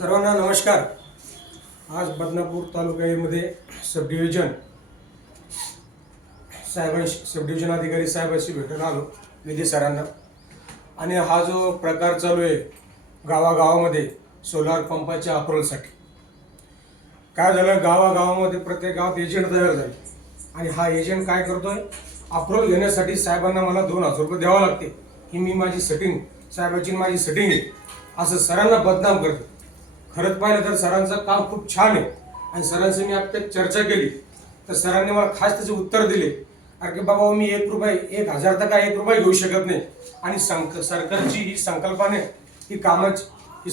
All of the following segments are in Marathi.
सर्वांना नमस्कार। आज बदनापूर तालुक्यामध्ये सब डिव्हिजन अधिकारी साहेबांशी भेटायला आलो, विधी सरांना। आणि हा जो प्रकार चालू आहे गावागावामध्ये सोलार पंपाच्या अप्रूव्हलसाठी, काय झालं, गावागावामध्ये प्रत्येक गावात एजंट तयार झाले आणि हा एजंट काय करतोय, अप्रूव्हल घेण्यासाठी साहेबांना मला 2000 रुपये द्यावं लागते की मी माझी सेटिंग साहेबाची माझी सेटिंग आहे असं सरांना बदनाम करतो। खरंच पाहिलं तर सरांचं काम खूप छान आहे आणि सरांशी मी आता चर्चा केली तर सरांनी मला खास त्याचे उत्तर दिले, अरे की बाबा मी 1000 तर काय 1 रुपया घेऊ शकत नाही। आणि सरकारची ही संकल्पना आहे, ही कामाची ही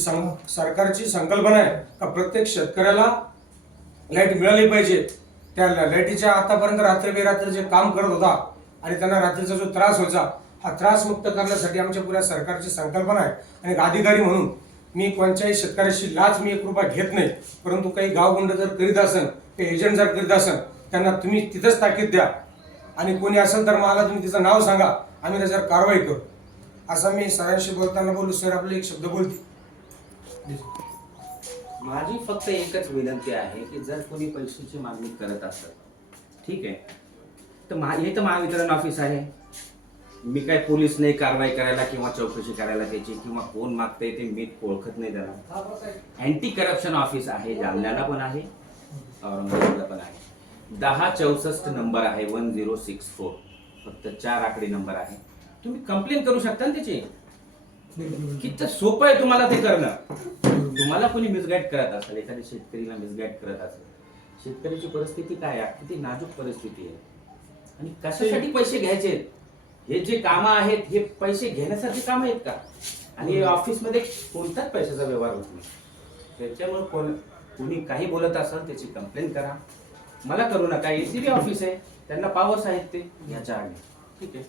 सरकारची संकल्पना आहे का प्रत्येक शेतकऱ्याला लाईट मिळाली पाहिजे। त्या लाईटीच्या आतापर्यंत रात्र जे काम करत होता आणि त्यांना रात्रीचा जो त्रास व्हायचा, हा त्रास मुक्त करण्यासाठी आमच्या पुऱ्या सरकारची संकल्पना आहे। आणि एक अधिकारी म्हणून मी कोणत्याही शेतकऱ्याशी लाच मी 1 रुपया घेत नाही, परंतु काही गावगुंड जर करीत असेल, ते एजंट जर करीत असेल, त्यांना तुम्ही तिथंच ताकीद द्या आणि कोणी असेल तर मला तुम्ही तिचं नाव सांगा, आम्ही त्याच्यावर कारवाई करू असं मी सरांशी बोलताना बोलू। सर आपले एक शब्द बोलतील। माझी फक्त एकच विनंती आहे की जर कोणी पैशाची मागणी करत असेल, ठीक आहे, तर हे तर महावितरण ऑफिस आहे, मी काय पोलीस नाही कारवाई करायला किंवा चौकशी करायला त्याची, किंवा कोण मागतंय ते मी ओळखत नाही त्याला। अँटी करप्शन ऑफिस आहे, जालन्याला पण आहे, औरंगाबादला पण आहे। 1064 नंबर आहे, 1064, फक्त 4 आकडी नंबर आहे। तुम्ही कंप्लेंट करू शकता ना त्याची। किती सोपं आहे तुम्हाला ते करणं। तुम्हाला कोणी मिसगाईड करत असेल, एखाद्या शेतकरीला मिसगाईड करत असेल, शेतकऱ्याची परिस्थिती काय आहे, किती नाजूक परिस्थिती आहे आणि कशासाठी पैसे घ्यायचे, हे जे कामं आहेत हे पैसे घेण्यासाठी काम आहेत का? आणि ऑफिसमध्ये कोणताच पैशाचा व्यवहार होत नाही। त्याच्यामुळे कोणी काही बोलत असेल त्याची कंप्लेंट करा, मला करू नका। एसीबी ऑफिस आहे, त्यांना पावर्स आहेत ते याच्या आधी, ठीक आहे।